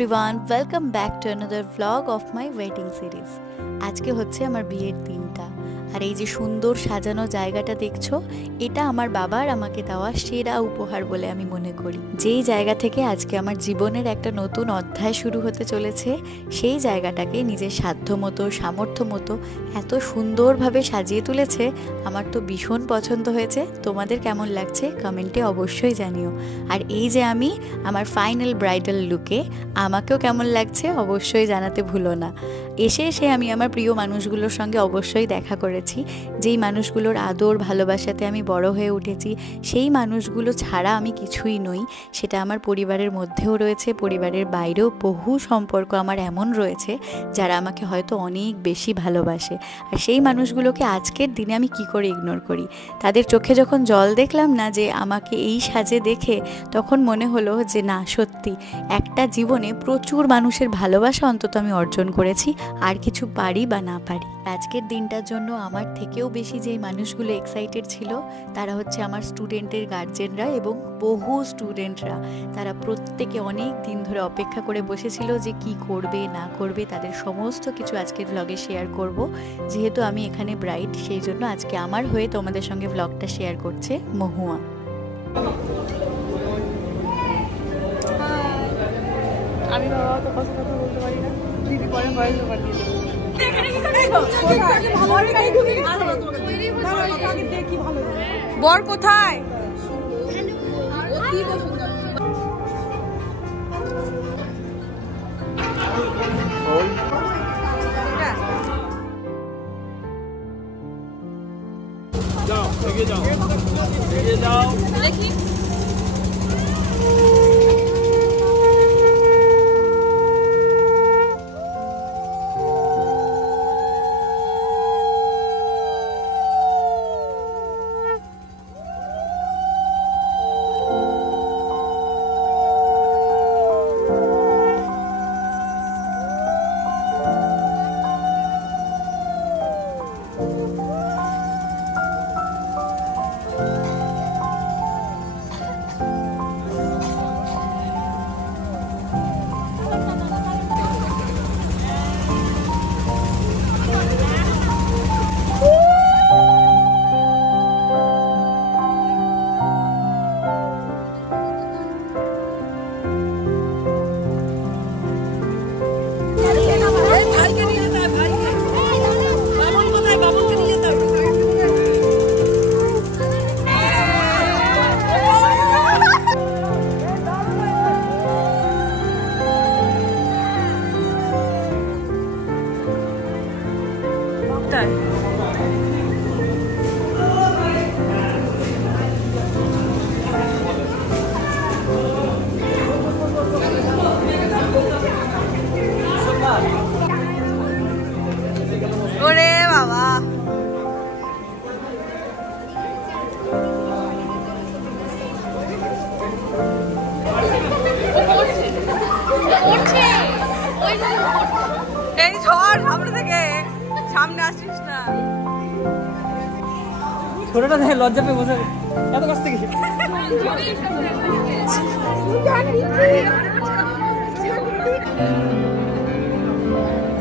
Everyone, welcome back to another vlog of my wedding series. আজকে হচ্ছে আমার বিয়ের দিনটা, আর এই যে সুন্দর সাজানো জায়গাটা দেখছো, এটা আমার বাবার আমাকে দেওয়া সেরা উপহার বলে আমি মনে করি। যেই জায়গা থেকে আজকে আমার জীবনের একটা নতুন অধ্যায় শুরু হতে চলেছে, সেই জায়গাটাকে নিজের সাধ্য মতো সামর্থ্য মতো এত সুন্দরভাবে সাজিয়ে তুলেছে। আমার তো ভীষণ পছন্দ হয়েছে। তোমাদের কেমন লাগছে কমেন্টে অবশ্যই জানিও। আর এই যে আমি আমার ফাইনাল ব্রাইডাল লুকে, আমাকেও কেমন লাগছে অবশ্যই জানাতে ভুলো না। এসে আমি আমার প্রিয় মানুষগুলোর সঙ্গে অবশ্যই দেখা করেছি, যেই মানুষগুলোর আদর ভালোবাসাতে আমি বড় হয়ে উঠেছি। সেই মানুষগুলো ছাড়া আমি কিছুই নই। সেটা আমার পরিবারের মধ্যেও রয়েছে, পরিবারের বাইরেও বহু সম্পর্ক আমার এমন রয়েছে যারা আমাকে হয়তো অনেক বেশি ভালোবাসে। আর সেই মানুষগুলোকে আজকের দিনে আমি কি করে ইগনোর করি। তাদের চোখে যখন জল দেখলাম না যে আমাকে এই সাজে দেখে, তখন মনে হলো যে না, সত্যি একটা জীবনে প্রচুর মানুষের ভালোবাসা অন্তত আমি অর্জন করেছি, আর কিছু পারি বা না পারি। আজকের দিনটার জন্য আমার থেকেও বেশি যেই মানুষগুলো এক্সাইটেড ছিল, তারা হচ্ছে আমার স্টুডেন্টের গার্জেনরা এবং বহু স্টুডেন্টরা। তারা প্রত্যেকে অনেক দিন ধরে অপেক্ষা করে বসেছিল যে কি করবে না করবে। তাদের সমস্ত কিছু আজকের ভ্লগে শেয়ার করব। যেহেতু আমি এখানে ব্রাইড, সেই জন্য আজকে আমার হয়ে তোমাদের সঙ্গে ভ্লগটা শেয়ার করছে মহুয়া। আমি বাবা তো কথা বলতে পারি না, দিদি পরে ভয়েস ওভার দিয়ে দেবো। বর কোথায়? যাও এগিয়ে যাও, এগিয়ে যাও, দেখি ওরে বাবা, এই ঝড় সামনে থেকে, সামনে আসিস না। ছোটটা দেখে লজ্জা পেয়ে বসে এত কাছ থেকে।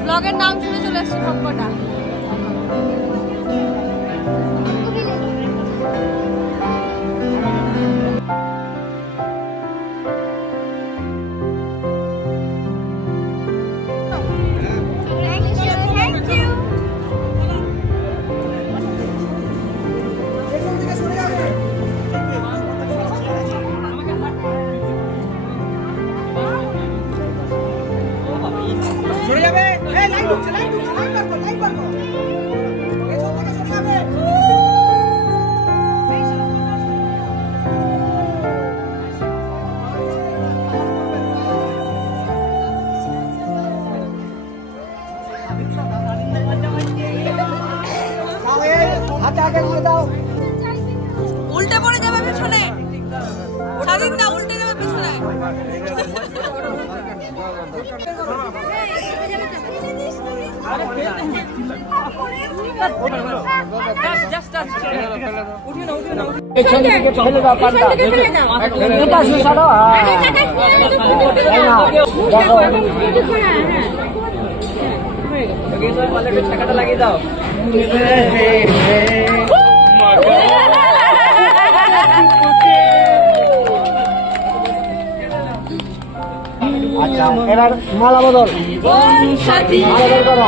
ব্লগের নাম শুনে চলে আসছে সবকটা। সরে যাবে, এই লাইট ঢুকছে, লাইট ঢুকছে, লাইট বার কর। এই ছোটটা সরে যাবে। হাতে আগে করে দাও। উল্টে পড়ে যাবে পিছনে, স্বাধীন না উল্টে যাবে পিছনে। Just touch. উঠিয়ে নাও, উঠিয়ে নাও। পেছন দিকে ফেলে দাও পান্ডা এটা শুয়ে ছাড়ো টাকাটা লাগিয়ে দাও আচ্ছা এবার মালা বদল করো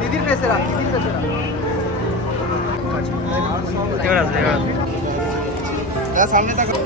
দিদির পেছে রাখ দিদির পেছে রাখ সামনে দেখো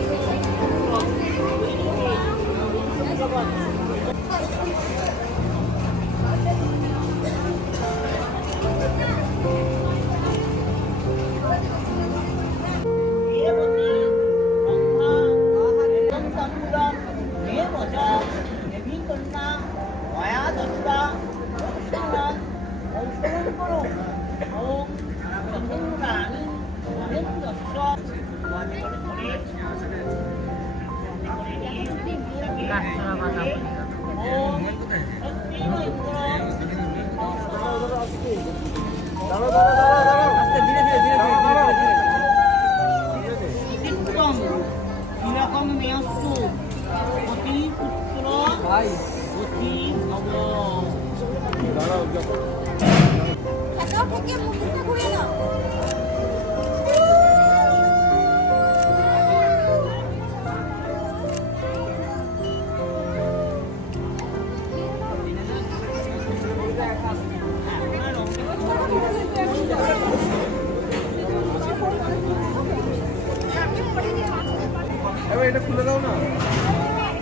এটা খুলে দাও না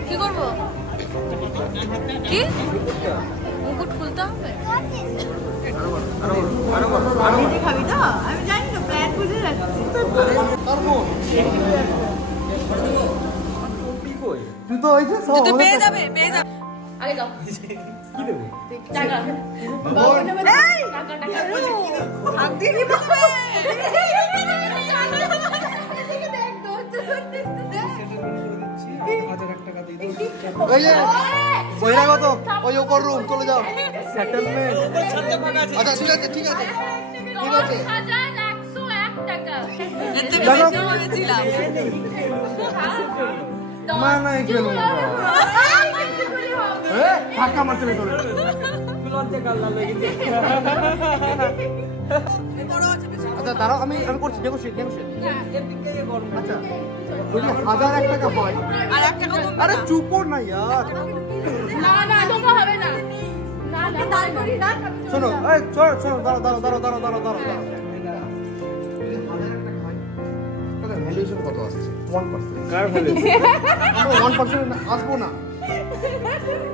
কি করবো কি মুকুট খুলতে হবে আমি খাবি তো আমি জানি তো প্ল্যান বুঝে যাচ্ছি তুই তো ওই যে তুই পেয়ে যাবে আগে যাও কি দেব টাকা বাবা নেবে টাকা হাত দিয়ে কি বলবে বহিরাগত ওই উপর রুম চলে যাও সেটেলমেন্ট আচ্ছা ঠিক আছে ঠিক আছে ঠিক আছে 1101 টাকা এতে বেশি হয়েছিলাম মানে কেন ফাঁকা মারতে চলে লজ্জা গাল্লা লেগে আচ্ছা দাঁড়াও আমি করছি নেগোশিয়েট না এর দিকে করব আচ্ছা যদি 1001 টাকা হয় আর 1 টাকা আরে চুপ না यार না তোমরা হবে না না দাঁড় করি না শোনো এই শোনো দাঁড়াও ভ্যালুয়েশন কত আসছে 1% কার ভ্যালুয়েশন আমরা 1% আসবো না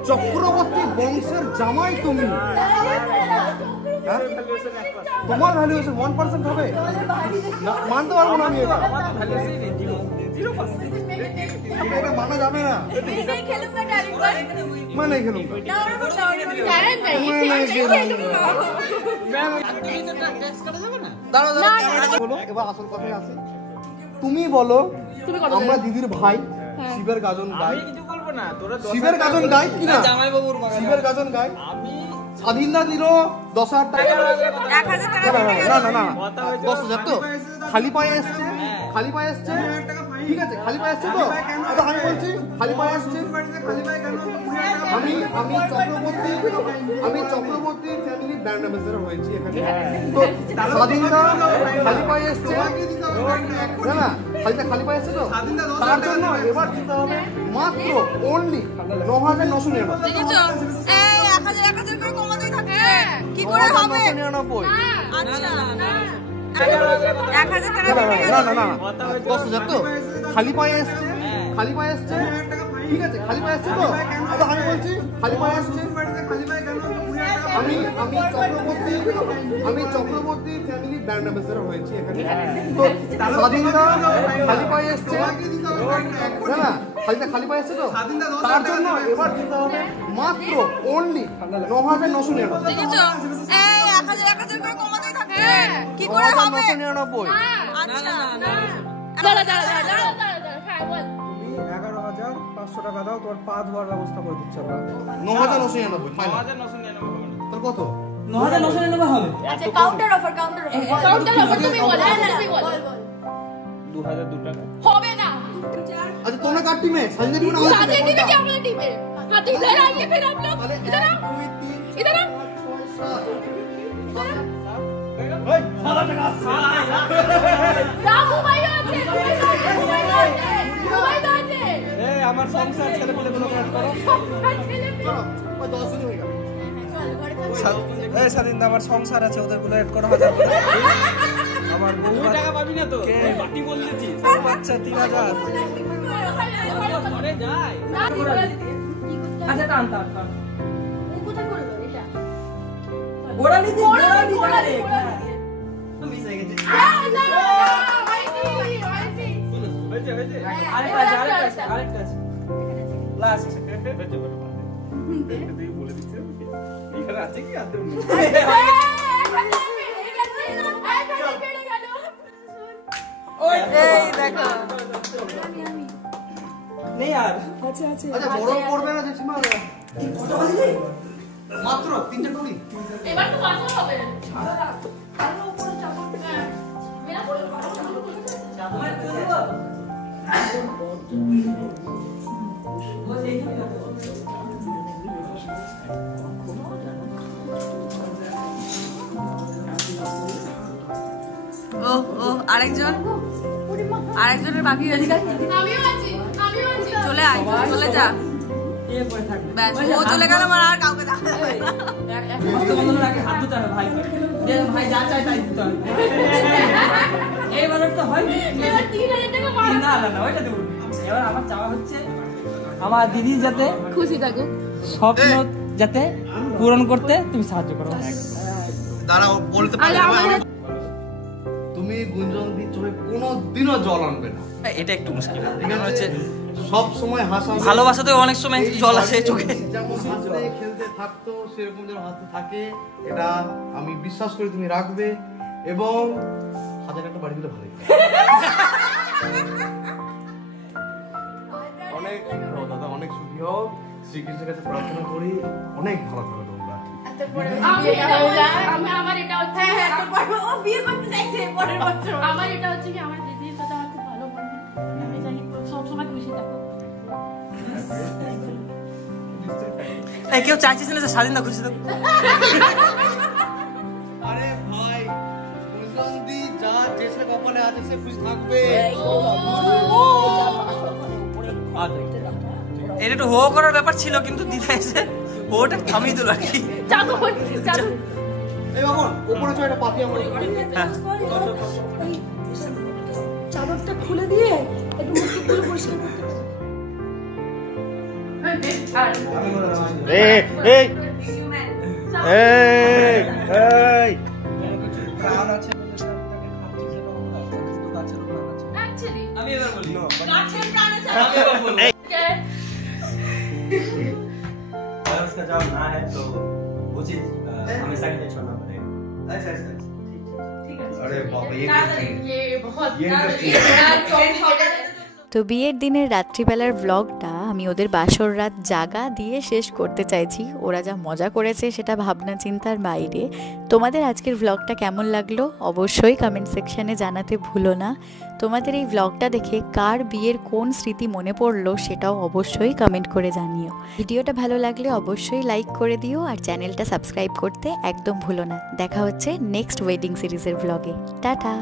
চক্রবর্তী বংশের জামাই তুমি তোমার ভ্যালুয়েশন 1% হবে না মানতে পারবো না আমি এটা 0% এটা মানা যাবে না। नहीं खेलूंगा डायरेक्ट पर मैं नहीं खेलूंगा। এবার আসল কথায় আসি। তুমি বলো আমরা দিদির ভাই শিবের গাজন গাই। শিবের গাজন গাই কিনা? শিবের গাজন গাই। স্বাধীনতা দিল 10,000 টাকা। 1000 টাকা না না না 10,000 তো খালি পায়ে এসছে, খালি পায়ে এসছে, ঠিক আছে খালি পায়ে এসছে তো আমি বলছি খালি পায়ে এসছে। আমি চক্রবর্তী ফ্যামিলি ব্র্যান্ড অ্যাম্বাসেডর হয়েছি এখানে। তো স্বাধীনতা খালি পায়ে এসছে না না খালি পায়ে এসছে তো তার জন্য এবার দিতে হবে মাত্র অনলি 9,999। দেখেছো এই 1000 করে কমাতেই থাকে কি করে হবে? 999। আচ্ছা 1000 টাকা না না না 10,000 তো খালি পায়ে এসছে, খালি পায়ে এসছে, ঠিক আছে খালি পায়ে এসছে তো আমি বলছি খালি পায়ে এসছে। আমি চক্রবর্তী ফ্যামিলি ব্র্যান্ড অ্যাম্বাসেডর হয়েছি এখানে। তো স্বাধীনতা খালি পায়ে এসছে না না খালি পায়ে এসছে তো তার জন্য এবার দিতে হবে মাত্র অনলি 9,999। দেখেছো এই 1000 করে কমাতেই থাকে কি করে হবে? 9,999। আচ্ছা তুমি 11,500 টাকা দাও, তোমার পা ধোয়ার ব্যবস্থা করে দিচ্ছি আমরা। 9,999 ফাইনাল। তোর কত? 9,999 হবে। আচ্ছা কাউন্টার অফার তুমি বল। 2,002 টাকা হবে না अच्छा तुमने कहा टीम है संजय टीम साझे टीम है क्या हमारी टीम है? हाँ तो इधर आइए फिर आप लोग इधर आओ इधर आओ रामू भाई आते भाई आते ए আমার সংসার ছেলে পেলে গুলো কাট করো। ওই 10 দিন হয়ে গেল। এই স্বাধীন আমার সংসার আছে ওদের গুলো এড করো 1000 করে। আমার 2 টাকা পাবি না তো বাটি বললেছি বাচ্চা 3,000 ঘরে যায় আচ্ছা টান টান টান কোথায় করলো এটা গোড়া নিতে মিস হয়ে গেছে। আরেকটা লাস্ট বলে দিচ্ছে এখানে আছে কি আর এই দেখো নেই আর আচ্ছা বড় করবে না জেঠিমা মাত্র 3টা টুরি। এবার তো বাঁচা হবে আরো উপরে চাপা মেরা বলে ও আরেকজনের বাকি আছে। আমিও আছি চলে আয় চলে যা ব্যাস ও চলে গেল আমার আর কাউকে দেখা যাবে না। হাত ধুতে হবে ভাই ভাই যা চাই তাই দিতে হবে। এইবার তো হয় এবার 3,000 টাকা মারা না না না ওইটা দেবো। এবার আমার চাওয়া হচ্ছে আমার দিদি যাতে খুশি থাকো স্বপ্ন যাতে পূরণ করতে তুমি সাহায্য করো। দাঁড়াও বলতে পারবে তুমি গুঞ্জন দি চোখে কোনোদিনও জল আনবে না। এটা একটু মুশকিল কারণ হচ্ছে সব সময় হাসাবে। ভালোবাসাতে অনেক সময় জল আসে চোখে। যেমন হাসতে খেলতে থাকতো সেরকম যেন হাসতে থাকে এটা আমি বিশ্বাস করি তুমি রাখবে এবং 1000 একটা বাড়ি দিলে ভালোই। অনেক সুখী হও দাদা, অনেক সুখী হও। শ্রীকৃষ্ণের কাছে প্রার্থনা করি অনেক ভালো থাকো তোমরা। আমার এটা হচ্ছে হ্যাঁ ও বিয়ে করতে চাইছে পরের বছর। আমার এটা হচ্ছে কি আমার দিদির সাথে আমার খুব ভালো বন্ধু আমি জানি সব সময় খুশি থাকো। এই কেউ চাইছিস না যে স্বাধীনতা খুশি থাকো? আরে ভাই গুঞ্জন দি যা যেসে কপালে আছে সে খুশি থাকবে। এটা একটু হো করার ব্যাপার ছিল কিন্তু দিদা এসে ওটা থামিয়ে দিল আর কি। জাদু এই বাবন উপরে চড় একটা পাতি আমার চাদরটা খুলে দিয়ে একটু মুখগুলো পরিষ্কার করতে এই এই এই এই অ্যাকচুয়ালি আমি গাছের প্রাণে अगर उसका जवाब ना है तो वो चीज हमें सेकंड में छोड़ना पड़ेगा। अच्छा अच्छा ठीक है। अरे बाप रे ये बहुत তো বিয়ের দিনের রাত্রিবেলার ব্লগটা আমি ওদের বাসর রাত জাগা দিয়ে শেষ করতে চাইছি। ওরা যা মজা করেছে সেটা ভাবনা চিন্তার বাইরে। তোমাদের আজকের ব্লগটা কেমন লাগলো অবশ্যই কমেন্ট সেকশানে জানাতে ভুলো না। তোমাদের এই ব্লগটা দেখে কার বিয়ের কোন স্মৃতি মনে পড়লো সেটাও অবশ্যই কমেন্ট করে জানিও। ভিডিওটা ভালো লাগলে অবশ্যই লাইক করে দিও আর চ্যানেলটা সাবস্ক্রাইব করতে একদম ভুলো না। দেখা হচ্ছে নেক্সট ওয়েডিং সিরিজের ব্লগে। টাটা।